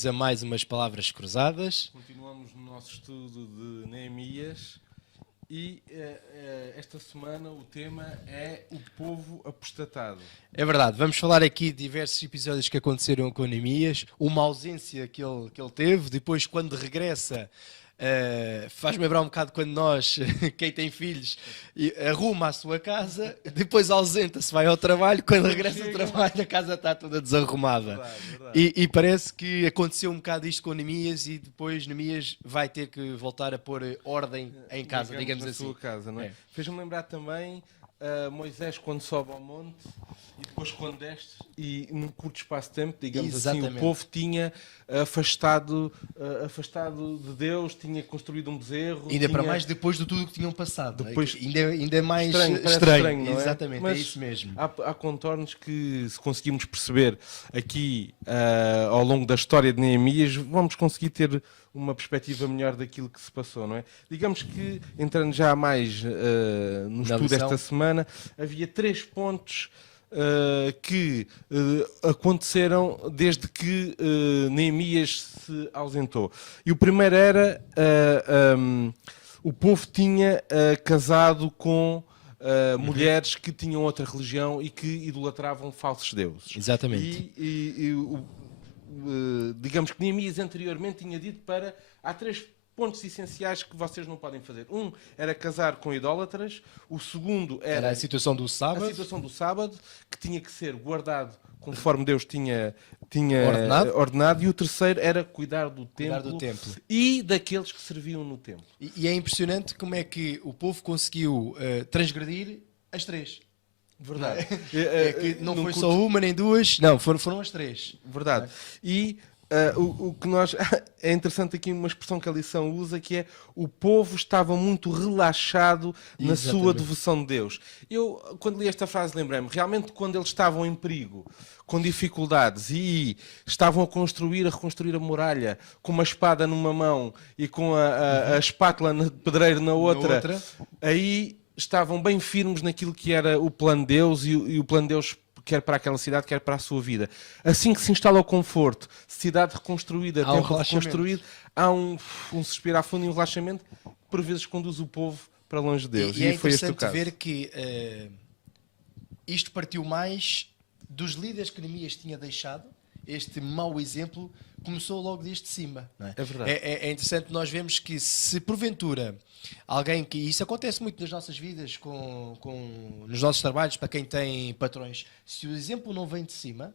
bem-vindos a mais umas Palavras Cruzadas. Continuamos no nosso estudo de Neemias e esta semana o tema é o povo apostatado. É verdade, vamos falar aqui de diversos episódios que aconteceram com Neemias, uma ausência que ele teve, depois quando regressa, faz-me lembrar um bocado quando nós, quem tem filhos, arruma a sua casa, depois ausenta-se, vai ao trabalho, quando regressa ao trabalho a casa está toda desarrumada. Verdade. E parece que aconteceu um bocado isto com Neemias e depois Neemias vai ter que voltar a pôr ordem em casa, digamos na assim. sua casa, não é? É. Fez-me lembrar também Moisés quando sobe ao monte e depois quando desce e num curto espaço de tempo, digamos assim, Exatamente. o povo tinha afastado de Deus, tinha construído um bezerro. Ainda para mais depois de tudo que tinham passado. Depois- Ainda mais parece estranho. não é? Exatamente, Mas é isso mesmo. há contornos que, se conseguimos perceber aqui ao longo da história de Neemias, vamos conseguir ter uma perspectiva melhor daquilo que se passou, não é? Digamos que, entrando já mais no Na estudo lição. desta semana, havia 3 pontos que aconteceram desde que Neemias se ausentou. E o primeiro era o povo tinha casado com mulheres que tinham outra religião e que idolatravam falsos deuses. Exatamente. Digamos que Neemias anteriormente tinha dito há 3 pontos essenciais que vocês não podem fazer. Um era casar com idólatras, o segundo Era a situação do a sábado. situação do sábado, que tinha que ser guardado conforme Deus tinha ordenado, e o terceiro era cuidar do templo e daqueles que serviam no templo. E é impressionante como é que o povo conseguiu transgredir as 3. Verdade. É que não foi só uma nem duas, não, foram as 3. Verdade. E o que nós... É interessante aqui uma expressão que a lição usa, que é: o povo estava muito relaxado na sua devoção de Deus. Eu, quando li esta frase, lembrei-me, realmente, quando eles estavam em perigo, com dificuldades, e estavam a reconstruir a muralha, com uma espada numa mão e com a espátula de pedreiro na outra, aí estavam bem firmes naquilo que era o plano de Deus e o plano de Deus, quer para aquela cidade, quer para a sua vida. Assim que se instala o conforto, cidade reconstruída, templo reconstruído, há um suspiro a fundo e um relaxamento que por vezes conduz o povo para longe de Deus. E é foi este o interessante caso. ver que isto partiu mais dos líderes que Neemias tinha deixado. Este mau exemplo começou logo desde cima. Não é? É verdade. É interessante nós vemos que se porventura alguém que... Isso acontece muito nas nossas vidas, nos nossos trabalhos, para quem tem patrões. Se o exemplo não vem de cima,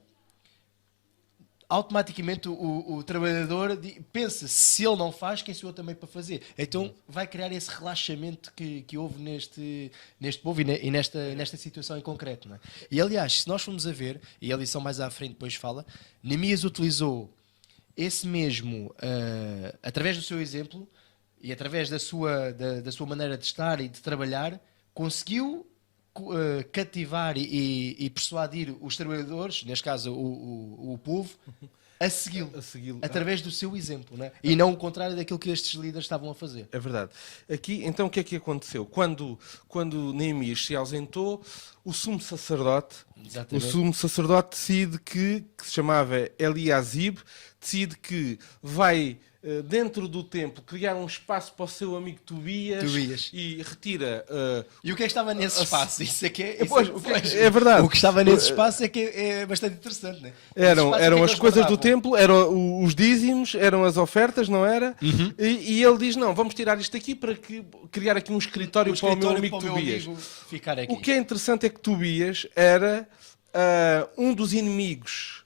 automaticamente o trabalhador pensa, se ele não faz, quem sou eu também para fazer? Então vai criar esse relaxamento que houve neste povo e nesta situação em concreto. Não é? E aliás, se nós formos a ver, e a lição mais à frente depois fala, Neemias utilizou esse mesmo, através do seu exemplo e através da sua maneira de estar e de trabalhar, conseguiu cativar e persuadir os trabalhadores, neste caso o povo, a segui-lo, através do seu exemplo, não é? E não o contrário daquilo que estes líderes estavam a fazer. É verdade. Aqui, então, o que é que aconteceu? Quando Neemias se ausentou, o sumo sacerdote decide que se chamava Eliasib, decide que vai dentro do templo criar um espaço para o seu amigo Tobias. E retira... E o que é que estava nesse espaço? Isso é que é... É verdade. O que estava nesse espaço é que é bastante interessante, não é? Eram as coisas do templo, eram os dízimos, eram as ofertas, não era? E ele diz, não, vamos tirar isto aqui para criar aqui um escritório para o meu amigo Tobias. Ficar aqui. O que é interessante é que Tobias era um dos inimigos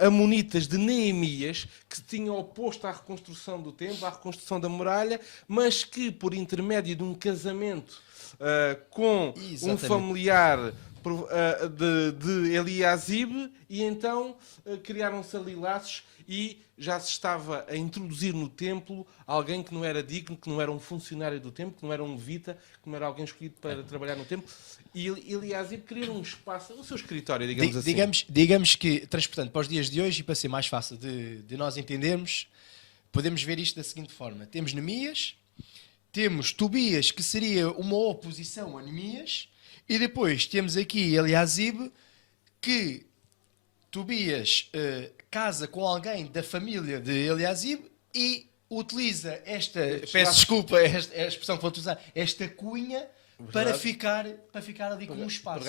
amonitas de Neemias, que se tinha oposto à reconstrução do templo, à reconstrução da muralha, mas que, por intermédio de um casamento com um familiar de Eliasib, e então criaram-se ali laços e já se estava a introduzir no templo alguém que não era digno, que não era um funcionário do templo, que não era um levita, que não era alguém escolhido para trabalhar no templo. E Eliasib queria um espaço, o seu escritório, digamos assim. Digamos que, transportando para os dias de hoje, e para ser mais fácil de nós entendermos, podemos ver isto da seguinte forma. Temos Neemias, temos Tobias, que seria uma oposição a Neemias, e depois temos aqui Eliasib, que Tobias casa com alguém da família de Eliasib e utiliza peço desculpa, é a expressão que vou usar, esta cunha para ficar ali com um espaço.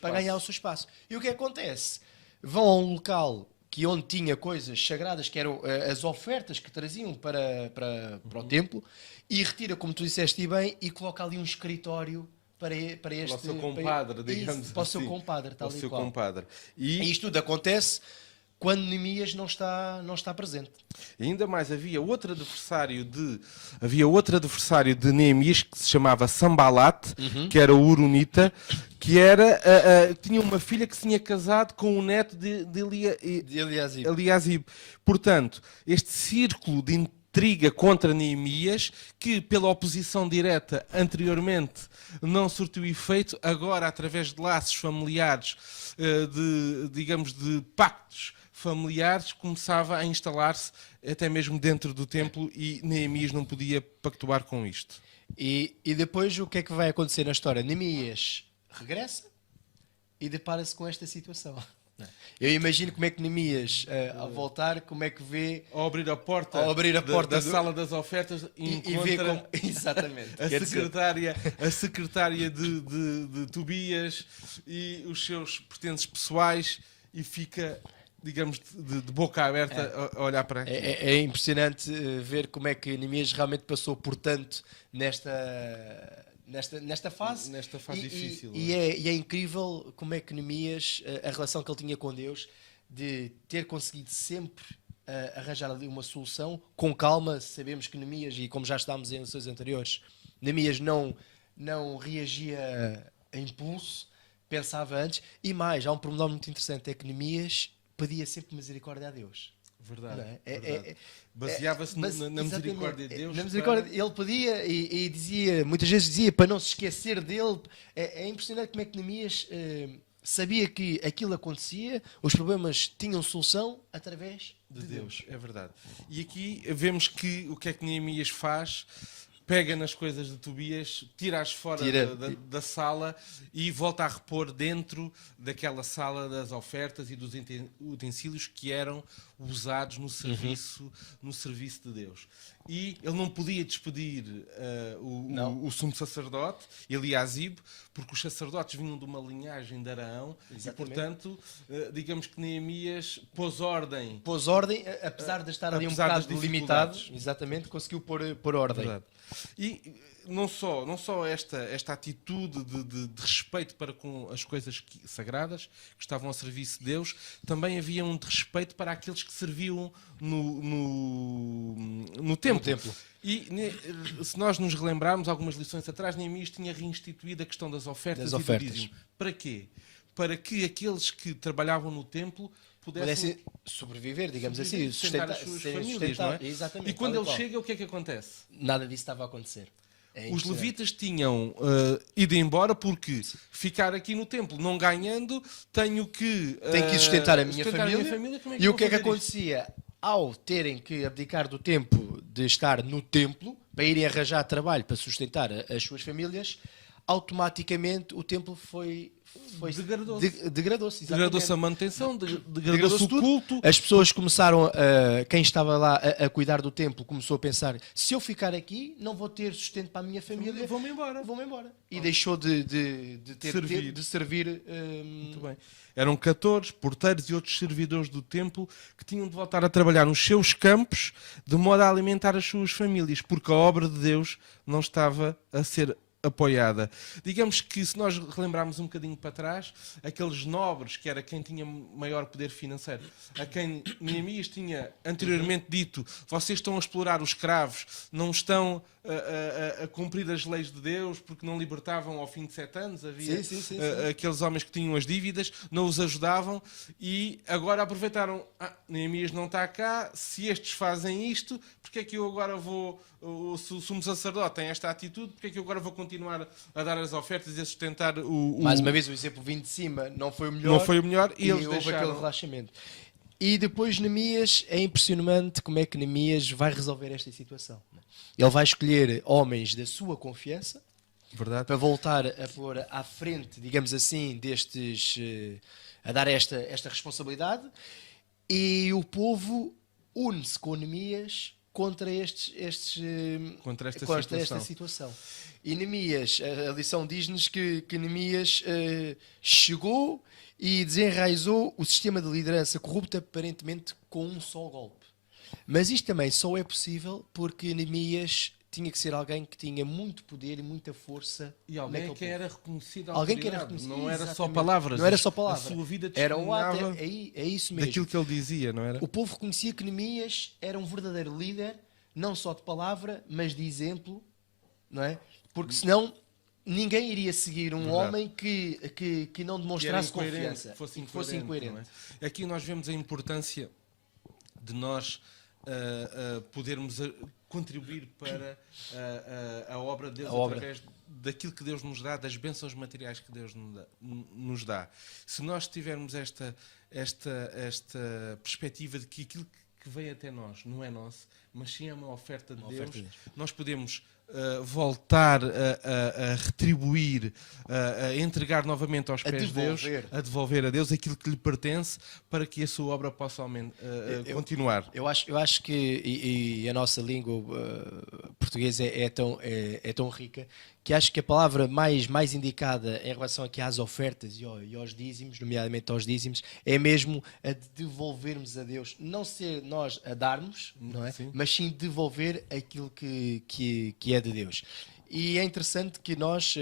Para ganhar o seu espaço. E o que acontece? Vão a um local onde tinha coisas sagradas, que eram as ofertas que traziam para o templo, e retira, como tu disseste bem, e coloca ali um escritório para este... Para o seu compadre, digamos assim. Para o seu compadre, tal e qual. Compadre. E isto tudo acontece quando Neemias não está presente. E ainda mais, havia outro adversário de Neemias que se chamava Sambalat, que era o Uronita, que tinha uma filha que se tinha casado com o neto de Eliasib. Portanto, este círculo de intriga contra Neemias, que pela oposição direta anteriormente não surtiu efeito, agora através de laços familiares, de pactos familiares, começava a instalar-se até mesmo dentro do templo, e Neemias não podia pactuar com isto. E depois o que é que vai acontecer na história? Neemias regressa e depara-se com esta situação. Eu imagino como é que Neemias, ao voltar, como é que vê... Ao abrir a porta da sala das ofertas, e vê como... Exatamente. a secretária de Tobias e os seus pertences pessoais, e fica, digamos, de boca aberta a olhar para aquilo. É impressionante ver como é que Neemias realmente passou por tanto nesta fase. Nesta fase difícil. E é incrível como é que Neemias, a relação que ele tinha com Deus, de ter conseguido sempre arranjar ali uma solução, com calma. Sabemos que Neemias, e como já estávamos em lições anteriores, Neemias não reagia a impulso, pensava antes. E mais, há um pormenor muito interessante, é que Neemias pedia sempre misericórdia a Deus. Verdade. Verdade. Baseava-se na misericórdia de Deus. Na misericórdia, ele pedia e dizia, muitas vezes dizia, para não se esquecer dele. É impressionante como é que Neemias sabia que aquilo acontecia, os problemas tinham solução através de Deus. É verdade. E aqui vemos que o que é que Neemias faz? Pega nas coisas de Tobias, tira-as fora da sala e volta a repor dentro daquela sala das ofertas e dos utensílios que eram usados no serviço de Deus. E ele não podia despedir o sumo sacerdote, Eliasib, porque os sacerdotes vinham de uma linhagem de Araão. Exatamente. E, portanto, digamos que Neemias pôs ordem. Apesar de estar ali um bocado limitado, exatamente, conseguiu pôr ordem. Verdade. E não só esta atitude de respeito para com as coisas sagradas que estavam a serviço de Deus, também havia um de respeito para aqueles que serviam no templo. E se nós nos relembrarmos, algumas lições atrás, Neemias tinha reinstituído a questão das ofertas. E do dízimo. Para quê? Para que aqueles que trabalhavam no templo pudessem sobreviver, digamos assim, sustentar as suas famílias, não é? Exatamente. E quando ele chega, o que é que acontece? Nada disso estava a acontecer. Os levitas tinham ido embora porque ficar aqui no templo não ganhando, tenho que sustentar a minha família. E o que é que acontecia? Ao terem que abdicar do tempo de estar no templo, para irem arranjar trabalho para sustentar as suas famílias, automaticamente o templo degradou-se. Degradou-se a manutenção, degradou-se o culto. As pessoas começaram, quem estava lá a cuidar do templo, começou a pensar: se eu ficar aqui, não vou ter sustento para a minha família, vou-me embora. E deixou de servir. Muito bem. Eram 14 porteiros e outros servidores do templo que tinham de voltar a trabalhar nos seus campos, de modo a alimentar as suas famílias, porque a obra de Deus não estava a ser apoiada. Digamos que, se nós relembrarmos um bocadinho para trás, aqueles nobres, que era quem tinha maior poder financeiro, a quem Neemias tinha anteriormente dito: vocês estão a explorar os escravos, não estão a cumprir as leis de Deus, porque não libertavam ao fim de 7 anos, havia aqueles homens que tinham as dívidas, não os ajudavam, e agora aproveitaram: Neemias não está cá, se estes fazem isto, porque é que eu agora vou... O sumo sacerdote tem esta atitude, porque é que eu agora vou continuar a dar as ofertas e a sustentar Mais uma vez, o exemplo vindo de cima não foi o melhor. Não foi o melhor, e eles houve aquele relaxamento. E depois Neemias, é impressionante como é que Neemias vai resolver esta situação. Ele vai escolher homens da sua confiança. Verdade. Para voltar a pôr à frente, digamos assim, a dar esta responsabilidade, e o povo une-se com Neemias contra esta situação. E Neemias, a lição diz-nos que Neemias chegou e desenraizou o sistema de liderança corrupta aparentemente com um só golpe. Mas isto também só é possível porque Neemias tinha que ser alguém que tinha muito poder e muita força. E alguém que era reconhecido. Alguém que era reconhecido. Não era só palavras. Não era só palavras. A sua vida era o ato, é isso mesmo. Daquilo que ele dizia, não era? O povo reconhecia que Neemias era um verdadeiro líder, não só de palavra, mas de exemplo, não é? Porque senão ninguém iria seguir um homem que não demonstrasse confiança, que fosse incoerente. É? Aqui nós vemos a importância de nós podermos contribuir para a obra de Deus através daquilo que Deus nos dá, das bênçãos materiais que Deus nos dá. Se nós tivermos esta perspectiva de que aquilo que vem até nós não é nosso, mas sim é uma oferta de Deus, nós podemos voltar a retribuir, a entregar novamente aos pés de Deus, a devolver a Deus aquilo que lhe pertence, para que a sua obra possa continuar. Eu acho que e a nossa língua portuguesa é tão rica, que acho que a palavra mais indicada em relação aqui às ofertas e aos dízimos, nomeadamente aos dízimos, é mesmo a de devolvermos a Deus, não ser nós a darmos, não é? Sim. Mas sim devolver aquilo que é de Deus. E é interessante que nós,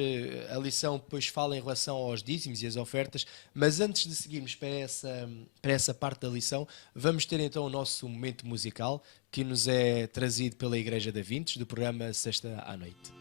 a lição depois fala em relação aos dízimos e as ofertas, mas antes de seguirmos para essa parte da lição, vamos ter então o nosso momento musical, que nos é trazido pela Igreja da Vintes, do programa Sexta à Noite.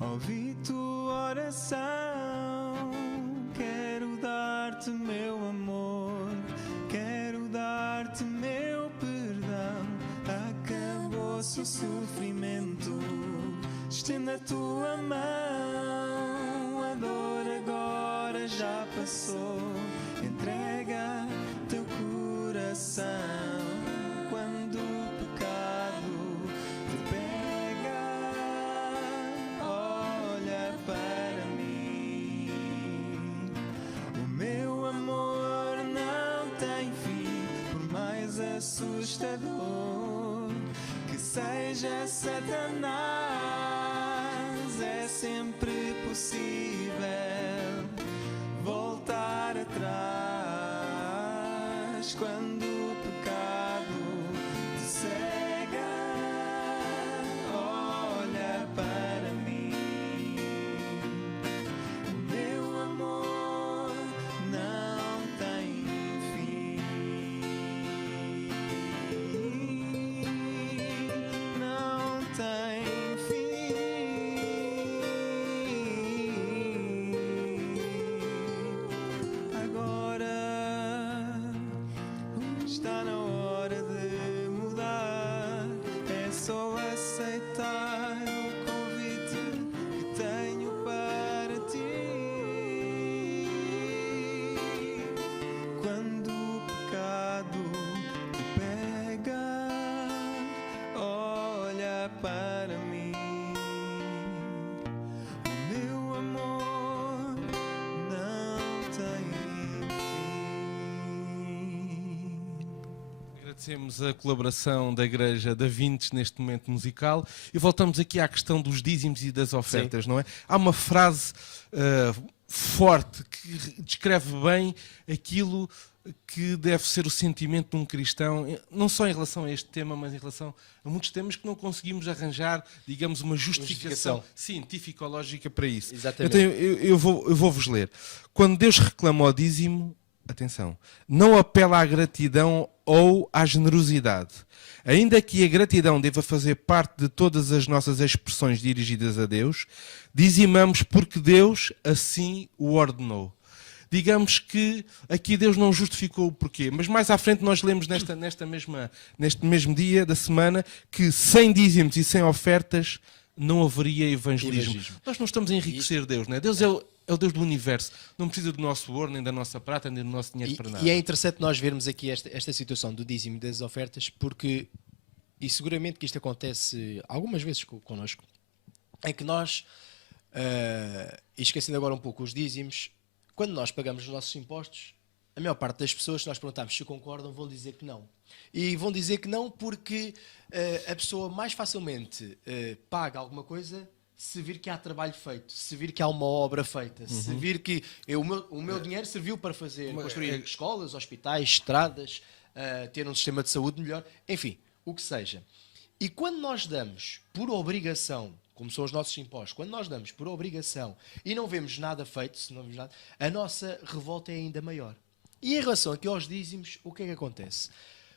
Ouvi tua oração, quero dar-te meu amor, quero dar-te meu perdão. Acabou-se o sofrimento, estende a tua mão, a dor agora já passou, entrega teu coração. Quando o pecado te pega, olha para mim. O meu amor não tem fim, por mais assustador que seja Satanás, é sempre possível voltar atrás. Quando o pecado te cega, olha para mim. O meu amor não tem fim, não tem fim. Agora está na hora de mudar, é só aceitar o convite que tenho para ti. Quando o pecado te pega, olha para mim. O meu amor não tem fim. Agradecemos a colaboração da Igreja da Vintes neste momento musical e voltamos aqui à questão dos dízimos e das ofertas, não é? Há uma frase forte que descreve bem aquilo que deve ser o sentimento de um cristão, não só em relação a este tema, mas em relação a muitos temas que não conseguimos arranjar, digamos, uma justificação científico-lógica para isso. Exatamente. Então, eu vou-vos ler. Quando Deus reclama o dízimo, atenção, não apela à gratidão ou à generosidade. Ainda que a gratidão deva fazer parte de todas as nossas expressões dirigidas a Deus, dizimamos porque Deus assim o ordenou. Digamos que aqui Deus não justificou o porquê, mas mais à frente nós lemos neste mesmo dia da semana que sem dízimos e sem ofertas não haveria evangelismo. Nós não estamos a enriquecer Deus, não é? Deus é o Deus do universo, não precisa do nosso ouro, nem da nossa prata, nem do nosso dinheiro para nada. E é interessante nós vermos aqui esta situação do dízimo e das ofertas, porque, e seguramente que isto acontece algumas vezes connosco, é que nós, e esquecendo agora um pouco os dízimos, quando nós pagamos os nossos impostos, a maior parte das pessoas, se nós perguntarmos se concordam, vão dizer que não. E vão dizer que não porque a pessoa mais facilmente paga alguma coisa se vir que há trabalho feito, se vir que há uma obra feita, se vir que o meu dinheiro serviu para construir escolas, hospitais, estradas, ter um sistema de saúde melhor, enfim, o que seja. E quando nós damos por obrigação, como são os nossos impostos, quando nós damos por obrigação e não vemos nada feito, se não vemos nada, a nossa revolta é ainda maior. E em relação aqui aos dízimos, o que é que acontece?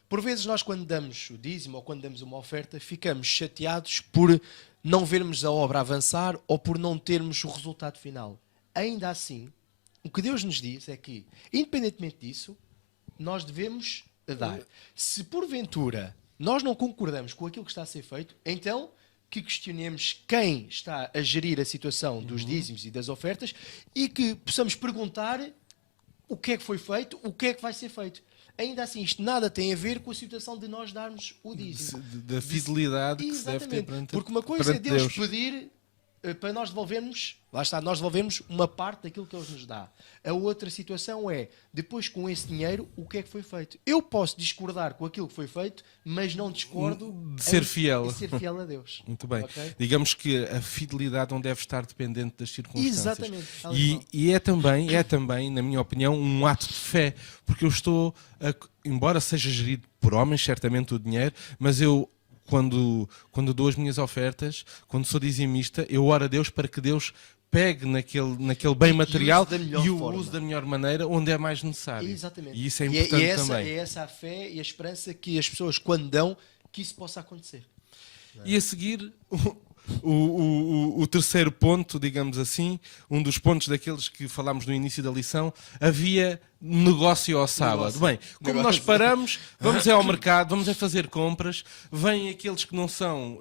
Por vezes nós, quando damos o dízimo ou quando damos uma oferta, ficamos chateados por não vermos a obra avançar ou por não termos o resultado final. Ainda assim, o que Deus nos diz é que, independentemente disso, nós devemos dar. Se porventura nós não concordamos com aquilo que está a ser feito, então que questionemos quem está a gerir a situação dos dízimos e das ofertas e que possamos perguntar o que é que foi feito, o que é que vai ser feito. Ainda assim, isto nada tem a ver com a situação de nós darmos o dízimo. Da fidelidade que se deve ter perante Porque uma coisa é Deus Deus pedir para nós devolvermos, lá está, nós devolvermos uma parte daquilo que Ele nos dá. A outra situação é, depois com esse dinheiro, o que é que foi feito? Eu posso discordar com aquilo que foi feito, mas não discordo de ser fiel. de ser fiel a Deus. Muito bem. Okay? Digamos que a fidelidade não deve estar dependente das circunstâncias. Exatamente. E é também, na minha opinião, um ato de fé, porque eu estou, embora seja gerido por homens, certamente o dinheiro, mas eu, quando dou as minhas ofertas, quando sou dizimista, eu oro a Deus para que Deus pegue naquele bem material e o use da melhor maneira onde é mais necessário. Exatamente. E isso é importante também. É essa a fé e a esperança que as pessoas, quando dão, que isso possa acontecer. E a seguir, o terceiro ponto, digamos assim, um dos pontos daqueles que falámos no início da lição, havia negócio ao sábado. Bem, como nós paramos, vamos ao mercado, vamos a fazer compras, vêm aqueles que não são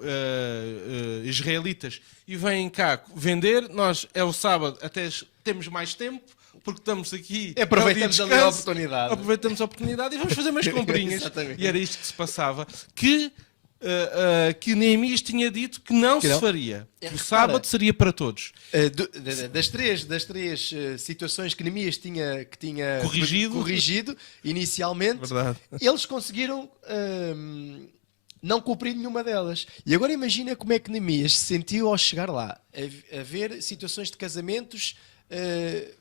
israelitas e vêm cá vender, nós é o sábado, até temos mais tempo, porque estamos aqui... Aproveitamos ali a oportunidade. Aproveitamos a oportunidade e vamos fazer mais comprinhas. E era isto que se passava. Que Neemias tinha dito que não se faria. O sábado seria para todos. Das três situações que Neemias tinha corrigido inicialmente, Verdade. eles conseguiram não cumprir nenhuma delas. E agora imagina como é que Neemias se sentiu ao chegar lá, a ver situações de casamentos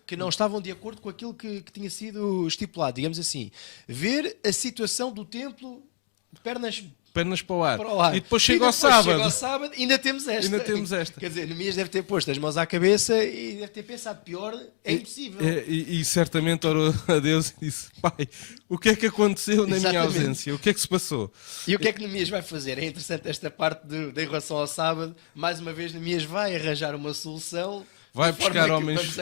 que não estavam de acordo com aquilo que tinha sido estipulado, digamos assim. Ver a situação do templo de pernas para o ar. E depois chega ao sábado. Ainda temos esta. Quer dizer, Neemias deve ter posto as mãos à cabeça e deve ter pensado, pior é impossível. E certamente orou a Deus e disse, Pai, o que é que aconteceu na minha ausência? O que é que se passou? E o que é que Neemias vai fazer? É interessante esta parte da em relação ao sábado. Mais uma vez, Neemias vai arranjar uma solução. Vai buscar homens.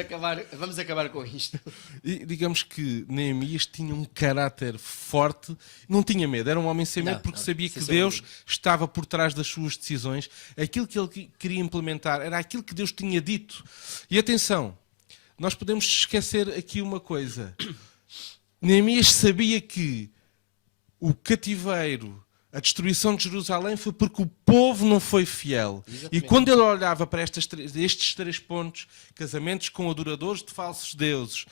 Vamos acabar com isto. E digamos que Neemias tinha um caráter forte, não tinha medo, era um homem sem medo porque sabia que Deus estava por trás das suas decisões. Aquilo que ele queria implementar era aquilo que Deus tinha dito. E atenção, nós podemos esquecer aqui uma coisa. Neemias sabia que o cativeiro, a destruição de Jerusalém foi porque o povo não foi fiel. Exatamente. E quando ele olhava para estes três pontos, casamentos com adoradores de falsos deuses,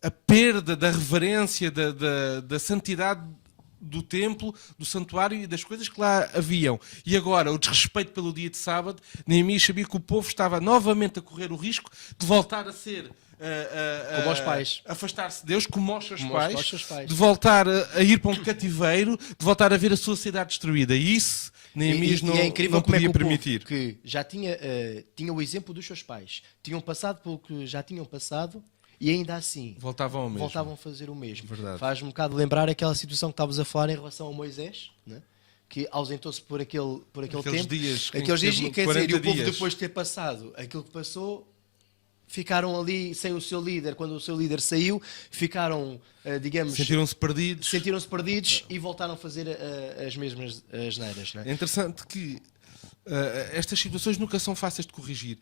a perda da reverência, da santidade do templo, do santuário e das coisas que lá haviam. E agora, o desrespeito pelo dia de sábado, Neemias sabia que o povo estava novamente a correr o risco de voltar a ser Como aos pais. afastar-se de Deus, como aos seus Como pais, aos seus pais. de voltar a ir para um cativeiro, de voltar a ver a sua cidade destruída. E isso Neemias não, é incrível não como é que podia o povo permitir. que já tinha o exemplo dos seus pais, tinham passado pelo que já tinham passado e ainda assim Voltavam ao mesmo. voltavam a fazer o mesmo. Verdade. Faz um bocado lembrar aquela situação que estavas a falar em relação a Moisés, né? Que ausentou-se por aquele Aqueles tempo. dias. em Aqueles que dias, teve e quer dizer, e o 40 povo dias. depois de ter passado aquilo que passou, ficaram ali sem o seu líder. Quando o seu líder saiu, ficaram, digamos, Sentiram-se perdidos. sentiram-se perdidos e voltaram a fazer as mesmas asneiras. Né? É interessante que estas situações nunca são fáceis de corrigir.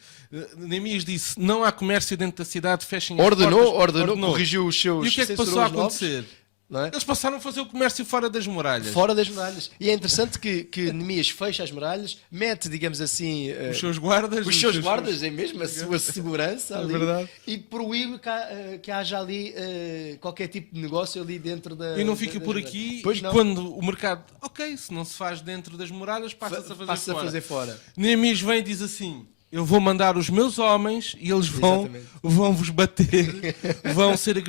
Neemias disse: não há comércio dentro da cidade, fechem as portas. Ordenou, corrigiu os seus E o que é que passou a censuradores novos, acontecer? não é? Eles passaram a fazer o comércio fora das muralhas. Fora das muralhas. E é interessante que Neemias fecha as muralhas, mete, digamos assim, Os seus guardas. os seus guardas, é mesmo, a sua segurança ali, verdade. e proíbe que haja ali qualquer tipo de negócio ali dentro da... E não fica das por muralhas. aqui. Pois E não. quando o mercado, ok, se não se faz dentro das muralhas, passa-se a fazer Passa fora. a fazer fora. Neemias vem e diz assim: eu vou mandar os meus homens e eles Exatamente. vão vos bater,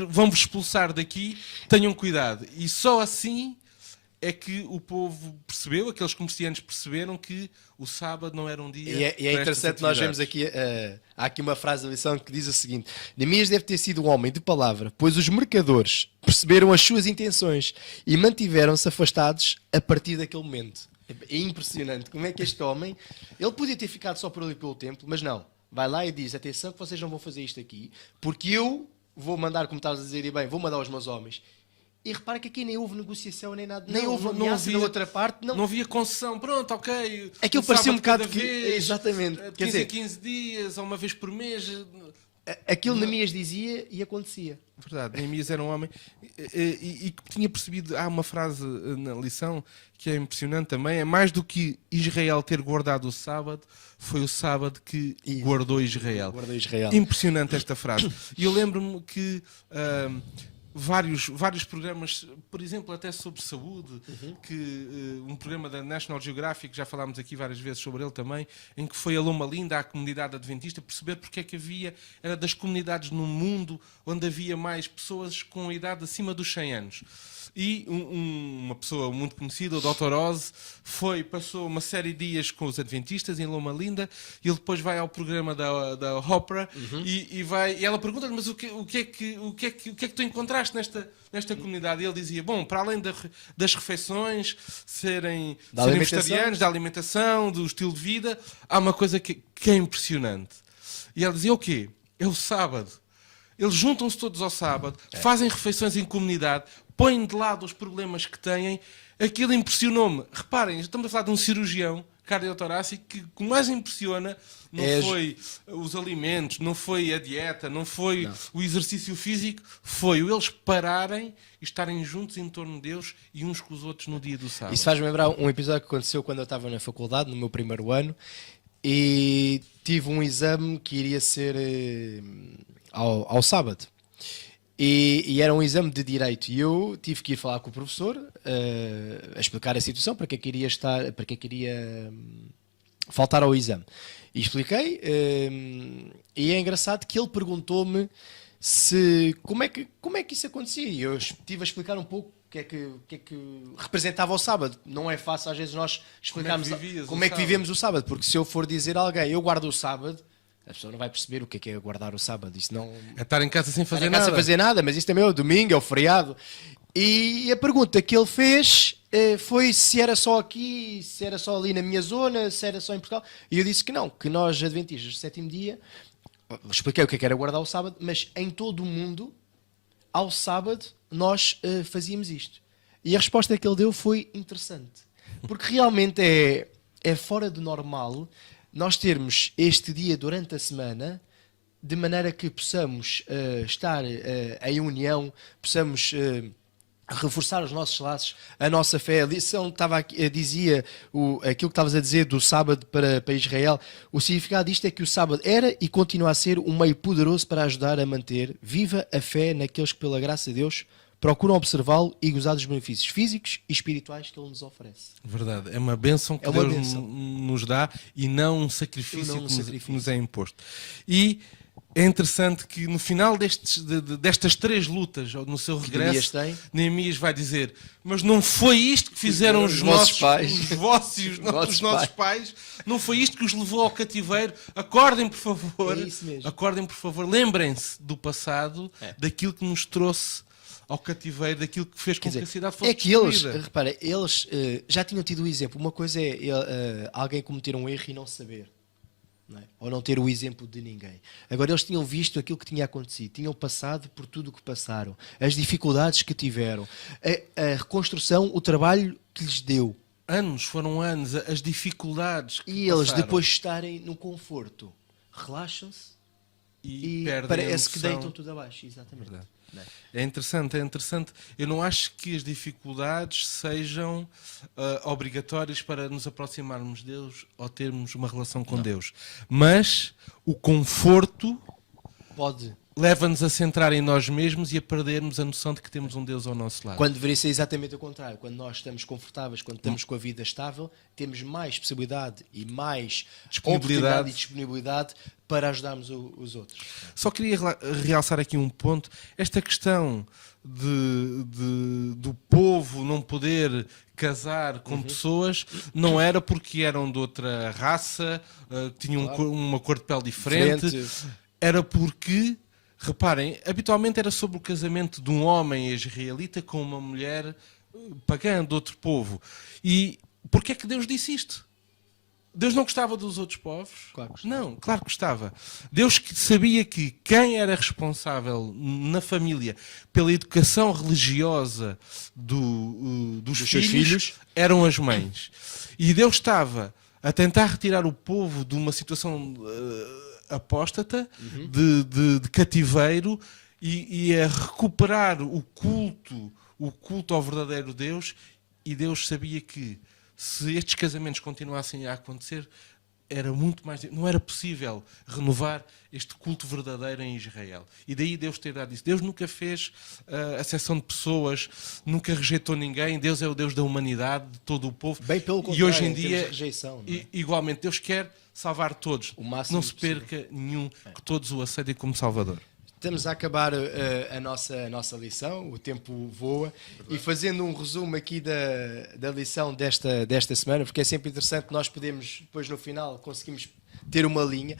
vão vos expulsar daqui, tenham cuidado. E só assim é que o povo percebeu, aqueles comerciantes perceberam que o sábado não era um dia. E é para estas interessante, nós vemos atividades. aqui, há aqui uma frase da lição que diz o seguinte: Neemias deve ter sido um homem de palavra, pois os mercadores perceberam as suas intenções e mantiveram-se afastados a partir daquele momento. É impressionante como é que este homem, ele podia ter ficado só por ali pelo templo, mas não, vai lá e diz: atenção que vocês não vão fazer isto aqui, porque eu vou mandar, como estavas a dizer, e bem, vou mandar os meus homens. E repara que aqui nem houve negociação, nem nada, nem houve ameaça da outra parte. Não havia concessão, pronto, ok. Aquilo um parecia um sábado bocado cada que... vez, Exatamente. de Quer 15 dizer, a 15 dias, ou uma vez por mês. aquilo Neemias dizia e acontecia. Verdade, Neemias era um homem e que tinha percebido. Há uma frase na lição que é impressionante também: é mais do que Israel ter guardado o sábado, foi o sábado que guardou Israel. Guardou Israel. Impressionante esta frase. E eu lembro-me que vários programas, por exemplo, até sobre saúde, que um programa da National Geographic, já falámos aqui várias vezes sobre ele também, em que foi a Loma Linda à comunidade adventista perceber porque é que era das comunidades no mundo onde havia mais pessoas com idade acima dos 100 anos. E uma pessoa muito conhecida, o Dr. Oz, passou uma série de dias com os adventistas em Loma Linda, e ele depois vai ao programa da Oprah e ela pergunta-lhe: mas o que é que tu encontraste nesta comunidade? E ele dizia: bom, para além das refeições serem vegetarianos, da alimentação, do estilo de vida, há uma coisa que é impressionante. E ela dizia: o quê? É o sábado. Eles juntam-se todos ao sábado, fazem refeições em comunidade, põem de lado os problemas que têm. Aquilo impressionou-me. Reparem, estamos a falar de um cirurgião cardiotorácico que o mais impressiona não foi os alimentos, não foi a dieta, não foi o exercício físico, foi eles pararem e estarem juntos em torno de Deus e uns com os outros no dia do sábado. Isso faz-me lembrar um episódio que aconteceu quando eu estava na faculdade, no meu primeiro ano, e tive um exame que iria ser ao sábado. E era um exame de direito e eu tive que ir falar com o professor a explicar a situação, para que é que iria faltar ao exame. E expliquei, e é engraçado que ele perguntou-me como é que isso acontecia. E eu estive a explicar um pouco o que é que representava o sábado. Não é fácil às vezes nós explicarmos como é que vivemos o sábado, porque se eu for dizer a alguém: eu guardo o sábado, a pessoa não vai perceber o que é guardar o sábado. Isso não... É estar em casa sem fazer nada. Sem fazer nada, mas isso também é o domingo, é o feriado. E a pergunta que ele fez foi se era só aqui, se era só ali na minha zona, se era só em Portugal. E eu disse que não, que nós, adventistas do sétimo dia, expliquei o que era guardar o sábado, mas em todo o mundo, ao sábado, nós fazíamos isto. E a resposta que ele deu foi interessante. Porque realmente é fora do normal nós termos este dia durante a semana, de maneira que possamos estar em união, possamos reforçar os nossos laços, a nossa fé. A lição dizia aquilo que estavas a dizer do sábado para Israel. O significado disto é que o sábado era e continua a ser um meio poderoso para ajudar a manter viva a fé naqueles que, pela graça de Deus, procuram observá-lo e gozar dos benefícios físicos e espirituais que ele nos oferece. Verdade, é uma bênção que Deus nos dá e não um sacrifício que nos é imposto. E é interessante que no final destas 3 lutas, ou no seu regresso, Neemias vai dizer: mas não foi isto que fizeram os nossos pais, os nossos pais, não foi isto que os levou ao cativeiro. Acordem, por favor, acordem, por favor, lembrem-se do passado, daquilo que nos trouxe ao cativeiro, daquilo que fez com que a cidade fosse destruída. Eles, repara, eles já tinham tido o exemplo. Uma coisa é alguém cometer um erro e não saber. Não é? Ou não ter o exemplo de ninguém. Agora eles tinham visto aquilo que tinha acontecido, tinham passado por tudo o que passaram, as dificuldades que tiveram, a reconstrução, o trabalho que lhes deu. Foram anos, as dificuldades que e passaram. Eles depois de estarem no conforto, relaxam-se e parece que deitam tudo abaixo. Exatamente. É interessante. Eu não acho que as dificuldades sejam obrigatórias para nos aproximarmos de Deus ou termos uma relação com Deus. Mas o conforto leva-nos a centrar em nós mesmos e a perdermos a noção de que temos um Deus ao nosso lado. Quando deveria ser exatamente o contrário. Quando nós estamos confortáveis, quando estamos com a vida estável, temos mais possibilidade e mais oportunidade e disponibilidade para ajudarmos os outros. Só queria realçar aqui um ponto. Esta questão do povo não poder casar com pessoas não era porque eram de outra raça, tinham uma cor de pele diferente. Era porque, reparem, habitualmente era sobre o casamento de um homem israelita com uma mulher pagã de outro povo. E porquê é que Deus disse isto? Deus não gostava dos outros povos? Claro que gostava. Não, claro que gostava. Deus sabia que quem era responsável na família pela educação religiosa dos filhos eram as mães. E Deus estava a tentar retirar o povo de uma situação apóstata, de cativeiro, e a recuperar o culto ao verdadeiro Deus. E Deus sabia que se estes casamentos continuassem a acontecer, era muito mais, não era possível renovar este culto verdadeiro em Israel. E daí Deus ter dado isso. Deus nunca fez acepção de pessoas, nunca rejeitou ninguém. Deus é o Deus da humanidade, de todo o povo. Bem pelo contrário, e hoje em dia, rejeição, igualmente, Deus quer salvar todos. Não se perca nenhum, que todos o aceitem como Salvador. Estamos a acabar a nossa lição, o tempo voa, e fazendo um resumo aqui da lição desta semana, porque é sempre interessante, nós podemos, depois no final, conseguimos ter uma linha,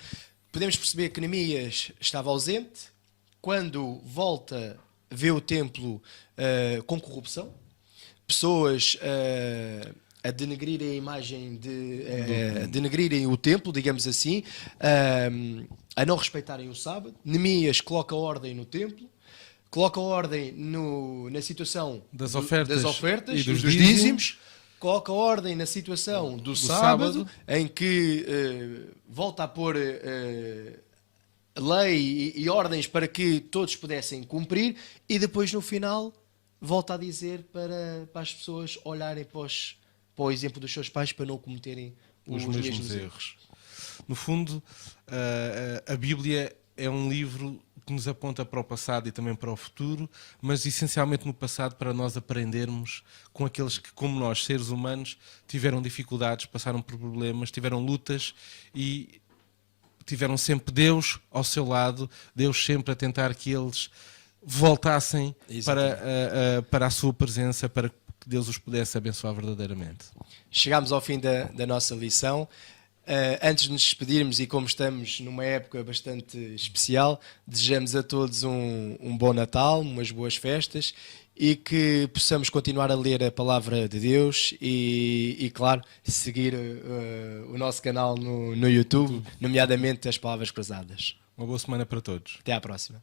podemos perceber que Neemias estava ausente, quando volta, vê o templo com corrupção, pessoas a denegrirem a imagem, denegrirem o templo, digamos assim, a não respeitarem o sábado. Neemias coloca ordem no templo, coloca ordem na situação das ofertas e dos dízimos, coloca ordem na situação do sábado, em que volta a pôr lei e ordens para que todos pudessem cumprir, e depois no final volta a dizer para as pessoas olharem para o exemplo dos seus pais, para não cometerem os mesmos erros. No fundo, a Bíblia é um livro que nos aponta para o passado e também para o futuro, mas essencialmente no passado, para nós aprendermos com aqueles que, como nós, seres humanos, tiveram dificuldades, passaram por problemas, tiveram lutas e tiveram sempre Deus ao seu lado, Deus sempre a tentar que eles voltassem para a sua presença, para que Deus os pudesse abençoar verdadeiramente. Chegámos ao fim da nossa lição. Antes de nos despedirmos, e como estamos numa época bastante especial, desejamos a todos um bom Natal, umas boas festas, e que possamos continuar a ler a Palavra de Deus e claro, seguir o nosso canal no YouTube, nomeadamente as Palavras Cruzadas. Uma boa semana para todos. Até à próxima.